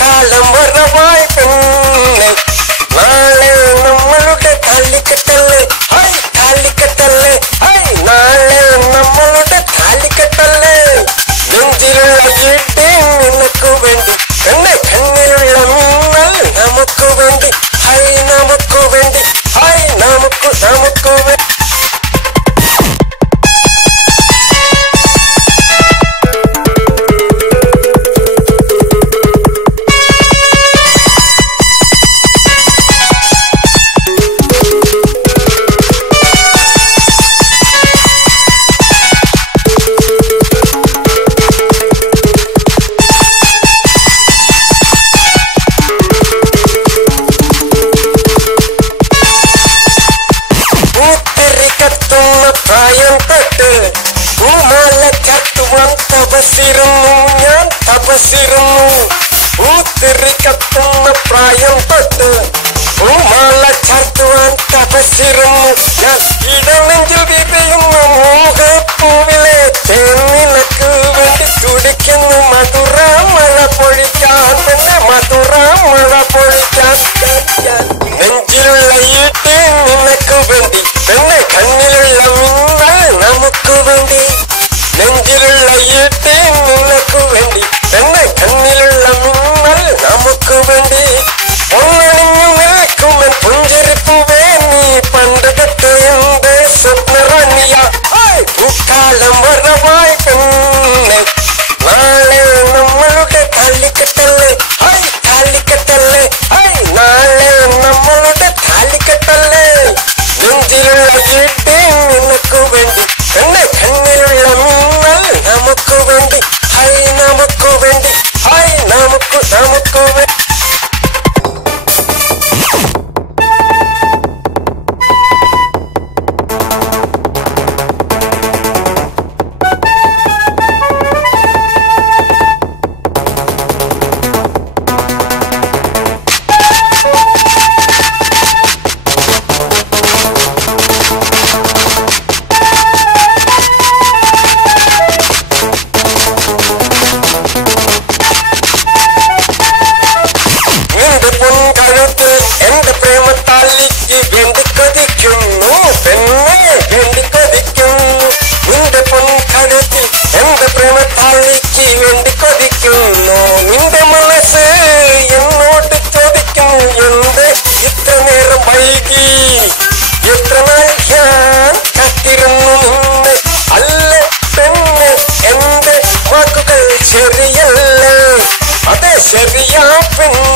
പൂക്കാലം വരവായി പെണ്ണെ നാളെ നമ്മളുടെ താലിക്കെട്ടല്ലേ ഹൈ താലിക്കെട്ടല്ലേ ഹൈ നാളെ നമ്മളുടെ താലിക്കെട്ടല്ലേ നെഞ്ചിലുള്ള ഈട്ടി നിനക്കു വേണ്ടി കണ്ണെ കണ്ണിലുള്ള മിന്നൽ നമുക്ക് വേണ്ടി ഹൈ നമുക്ക് വേണ്ടി ഹൈ നമുക്ക് വേണ്ടി പ്രായം തൊട്ട് പൂമാല ചാർത്തുവാൻ തപസ്സിരുന്നു ഞാൻ തപസ്സിരുന്നു പൂത്തിരി കത്തുന്ന പ്രായം തൊട്ട് പൂമാല ചാർത്തുവാൻ തപസ്സിരുന്നു ഞാൻ ഇടനെഞ്ചിൽ വിതയുന്ന മോഹപ്പൂവിലെ തേനിനക്ക് വേണ്ടി തുടിക്കുന്നു മധുര മഴ പൊഴിക്കാൻ തന്നെ മധുര മഴ പൊഴിക്കാൻ നെഞ്ചിലുള്ള ഈട്ടി നിനക്ക് വേണ്ടി തന്നെ കണ്ണിലുള്ള മിന്നൽ നമുക്ക് വേണ്ടി നെഞ്ചിലുള്ള ഈട്ടി നിനക്ക് വേണ്ടി തന്നെ കണ്ണിലുള്ള മിന്നൽ നമുക്ക് വേണ്ടി ഒന്നണിഞ്ഞു നിൽക്കുമൻ പുഞ്ചിരിപ്പുവേ നീ പണ്ട് തൊട്ട് എന്റെ സ്വപ്നറാണിയ പൂക്കാലം വരവായി പെണ്ണെ നാളെ നമ്മളുടെ താലിക്കെട്ടല്ലേ ഹൈ താലിക്കെട്ടല്ലേ ഹൈ നാളെ നമ്മളുടെ താലിക്കെട്ടല്ലേ നെഞ്ചിലുള്ള ഈട്ടി നിനക്ക് വേണ്ടി കണ്ണെ കണ്ണിലുള്ള മിന്നൽ നമുക്ക് വേണ്ടി ഹൈ നമുക്ക് വേണ്ടി ഹൈ നമുക്ക് വേണ്ടി എന്റെ പ്രേമത്താലിക്ക് വേണ്ടി കൊതിക്കുന്നു പെണ്ണെ വേണ്ടി കൊതിക്കുന്നു നിന്റെ പൊൻകഴുത്തിൽ എന്റെ പ്രേമത്താലിക്ക് വേണ്ടി കൊതിക്കുന്നു നിന്റെ മനസ്സ് എന്നോട് ചോദിക്കുന്നു എന്ത് ഇത്ര നേരം വൈകി എത്ര നാൾ ഞാൻ കാത്തിരുന്നു നിന്നെ അല്ല പെണ്ണെ എന്റെ വാക്കുകൾ ശരിയല്ലേ അതെ ശരിയാ പെണ്ണ്